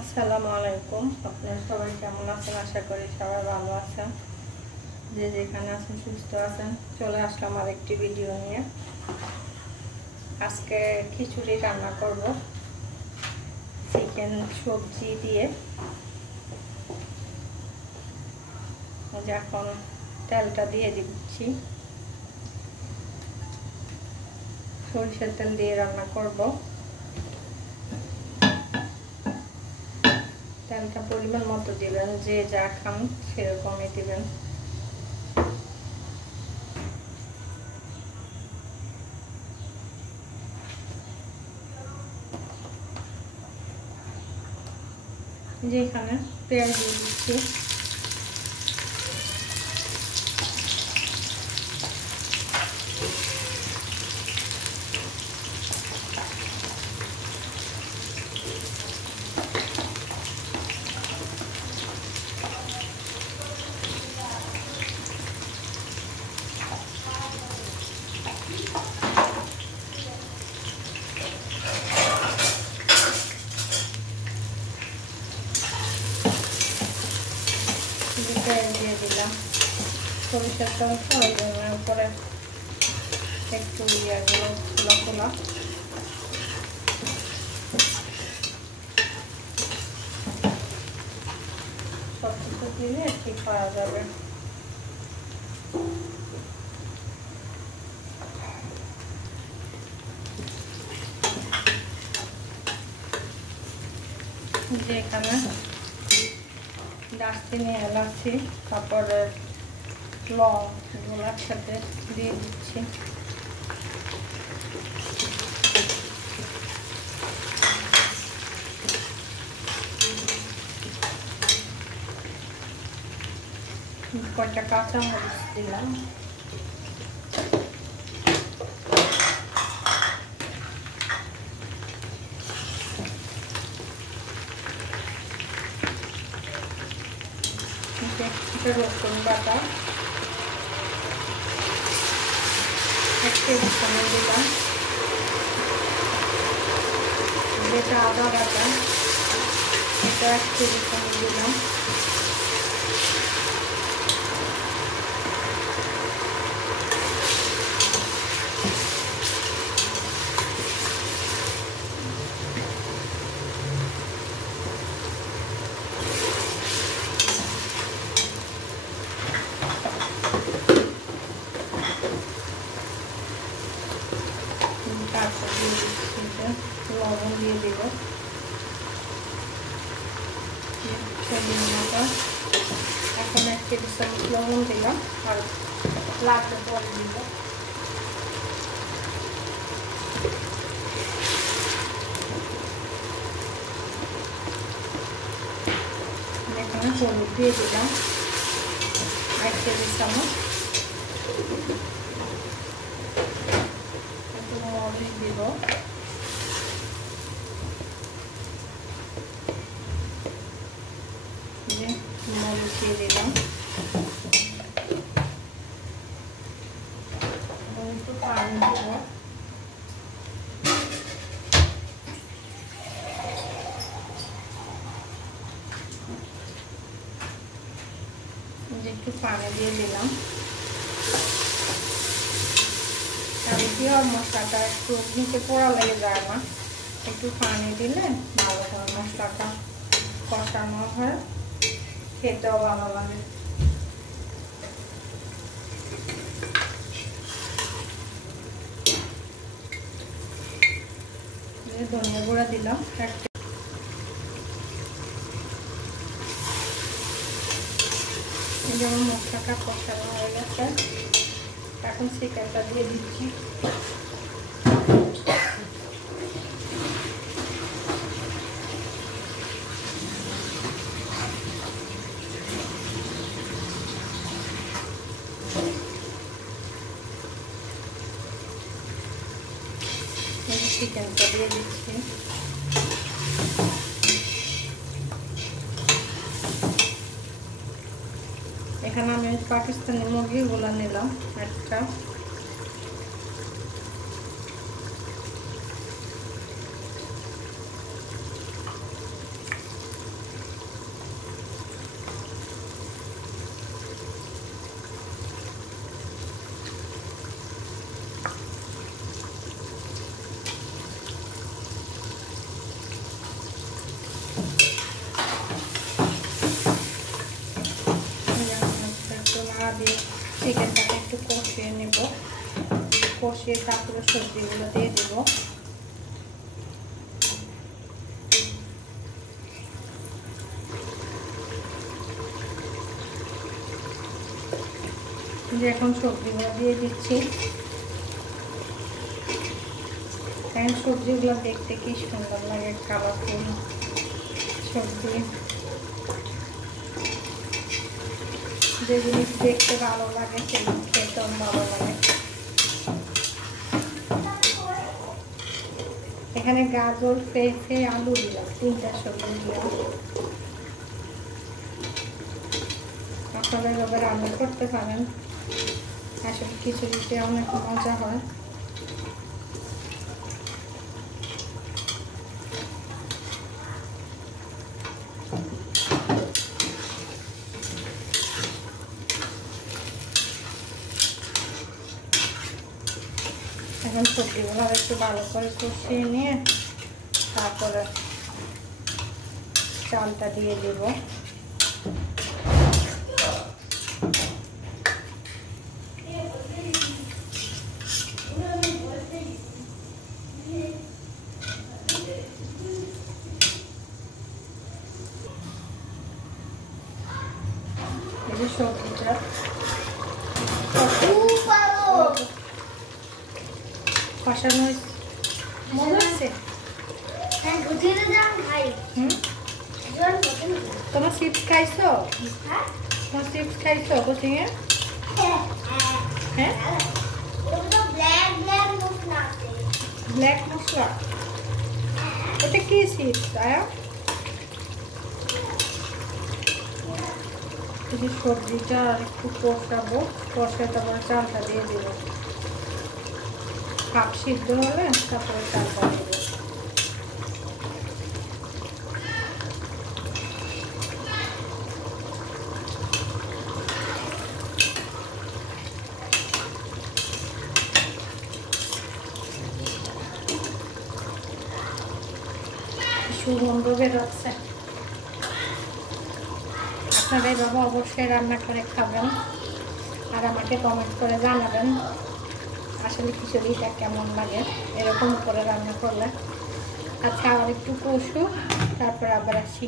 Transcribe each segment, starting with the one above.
আসসালামু আলাইকুম। আপনারা সবাই কেমন আছেন? আশা করি সবাই ভালো আছেন। যে যেখানে আছেন সুস্থ আছেন। চলে আসলাম আরেকটি ভিডিও নিয়ে। আজকে খিচুড়ি রান্না করব চিকেন সবজি দিয়ে। এখন তেলটা দিয়ে দিচ্ছি, সরিষার তেল দিয়ে রান্না করব। তেলটা পরিমাণ মতো দিবেন, যে যা খান সেরকমই দিবেন। যেখানে পেঁয়াজ দিয়ে দিচ্ছি, পেঁয়াজ দিয়ে দিলাম। সরিষার তেলটা ওই জন্য উপরে একটু ইয়েগুলো খোলা খোলা। সব কিছু দিলে ঠিক করা যাবে। যে এখানে দারচিনি, এলাচি, তারপরে লং এগুলো একসাথে দিয়ে দিচ্ছি। কয়েকটা কাঁচামরিচ দিলাম। রসুন বাটা 1 টেবিল চামচ দিলাম। যেটা আদা বাটা, এটা 1 টেবিল চামচ দিলাম। তারপর দিয়ে দিচ্ছি লবণ দিয়ে দিব, এখন 1 টেবিল চামচ লবণ দিলাম, আর লাগবে পরে দিব। এখানে হলুদ দিয়ে দিলাম 1 টেবিল চামচ, একটু মরিচ দিব, মরিচ দিয়ে দিলাম, একটু পানি দিব। একটু পানি দিয়ে দিলাম, তাহলে কি হয় মশলাটা একটু নিচে পোড়া লেগে যায় না। একটু পানি দিলে ভালো করে মশলাটা কষানো হয়, খেতেও ভালো লাগে। ধনিয়া গুঁড়া দিলাম, যেমন মশলাটা কষানো হয়ে গেছে, এখন চিকেনটা দিয়ে দিচ্ছি। চিকেনটা দিয়ে দিচ্ছি। এখানে আমি পাকিস্তানি মুরগিগুলো নিলাম একটা, চিকেনটাকে একটু কষিয়ে নেব, কষিয়ে তারপরে সবজিগুলো দিয়ে দেব। যে এখন সবজিগুলো দিয়ে দিচ্ছি। এখন সবজিগুলো দেখতে কি সুন্দর লাগে, কালারফুল সবজি। যে জিনিস দেখতে ভালো লাগে সেগুলো খেতেও ভালো লাগে। এখানে গাজর, পেঁপে, আলু দিলাম, 3টা সবজি দিলাম। আপনারা এভাবে রান্না করতে পারেন, আসলে খিচুড়িতে অনেক মজা হয়। এখন সবজিগুলো একটু ভালো করে কষিয়ে নিয়ে তারপরে চালটা দিয়ে দেব। এই যে সবজিটা কষানো মনে হচ্ছে। তোমার চিপস খাইছো? তোমার চিপস খাইছো কোচিংয়ে? হ্যাঁ, ব্ল্যাক মশলা। এটা কি চিপস? এই সবজিটা আর একটু কষাবো, কষে তারপরে চালটা দিয়ে দেবো। হাফ সিদ্ধ হলে তারপরে চালটা দেবো। সুগন্ধ বেরোচ্ছে। আপনারা এভাবে অবশ্যই রান্না করে খাবেন আর আমাকে কমেন্ট করে জানাবেন আসলে খিচুড়িটা কেমন লাগে এরকম করে রান্না করলে। আচ্ছা, আবার একটু কষু, তারপর আবার আসি।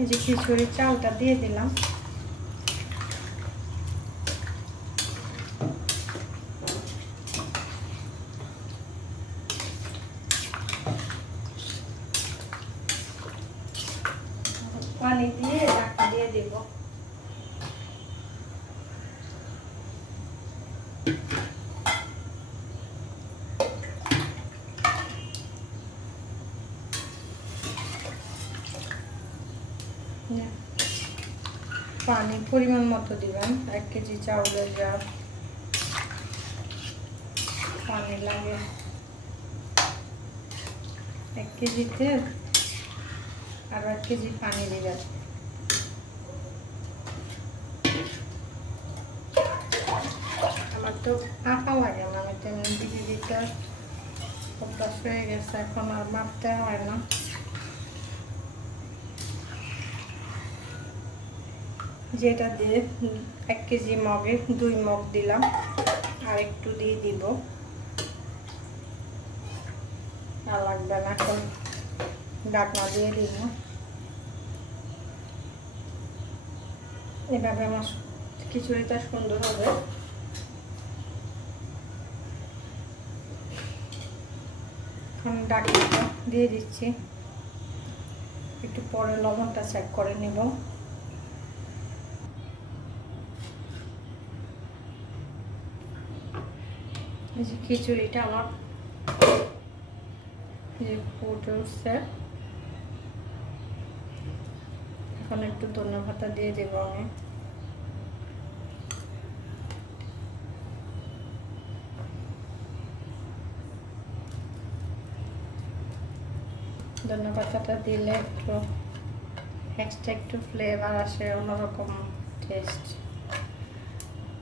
এই যে খিচুড়ির চালটা দিয়ে দিলাম। পানি দিয়ে ঢাকা দিয়ে দেব। পানি পরিমাণ মতো দিবেন। 1 কেজি চাউলের যা পানি লাগে, 1 কেজিতে আর 1 কেজি পানি দিবেন। আমার তো আঁকা লাগে না, আমি তেমন দিদি দিতে অভ্যাস হয়ে গেছে, এখন আর মাপতে হয় না। যেটা দিয়ে 1 কেজি মগে 2 মগ দিলাম, আর একটু দিয়ে দিব, আর লাগবে না। এখন ঢাকনা দিয়ে দিব। এভাবে আমার খিচুড়িটা সুন্দর হবে। এখন ঢাকনাটা দিয়ে দিচ্ছি, একটু পরে লবণটা চেক করে নেব। এই যে খিচুড়িটা আমার যে ফুটে উঠছে, এখন একটু ধনেপাতা দিয়ে দেবো আমি। ধনেপাতাটা দিলে একটু এক্সট্রা একটু ফ্লেভার আসে, অন্যরকম টেস্ট।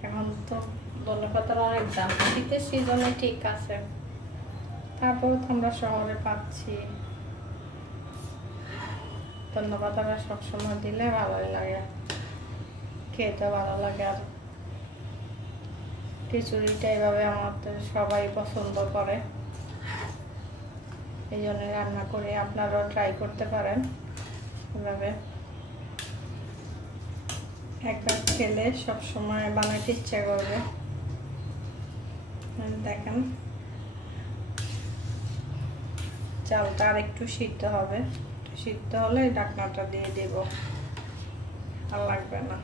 এখন তো ধনেপাতার অনেক দাম, শীতের সিজনে ঠিক আছে, তারপর আমরা শহরে পাচ্ছি। ধন্যবাদ সবসময় দিলে ভালোই লাগে, খেতে ভালো লাগে। আর খিচুড়িটা এইভাবে আমাদের সবাই পছন্দ করে, এই জন্য রান্না করে আপনারাও ট্রাই করতে পারেন। এভাবে একবার খেলে সবসময় বানাতে ইচ্ছা করবে। দেখেন চালটা আর একটু সিদ্ধ হবে, সিদ্ধ হলে ঢাকনাটা দিয়ে দেব, আর লাগবে না।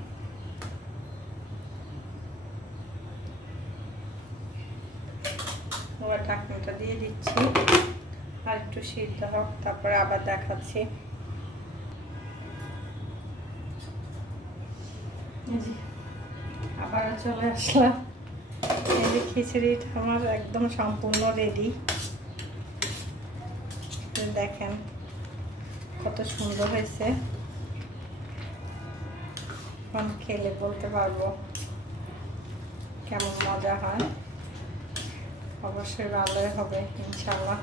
এবার ঢাকনাটা দিয়ে দিচ্ছি, আর একটু সিদ্ধ হোক, তারপরে আবার দেখাচ্ছি। আবার চলে আসলাম, এই যে খিচুড়িটা আমার একদম সম্পূর্ণ রেডি। দেখেন কত সুন্দর হয়েছে, এখন খেলে বলতে পারবো কেমন মজা হয়। অবশ্যই ভালোই হবে ইনশাআল্লাহ।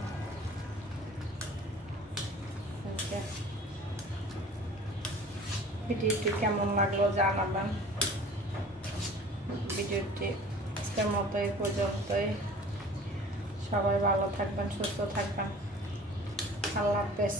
ভিডিওটি কেমন লাগলো জানাবেন। ভিডিওটি আজকের মতো এই পর্যন্তই। সবাই ভালো থাকবেন, সুস্থ থাকবেন। আল্লাহ হাফেজ।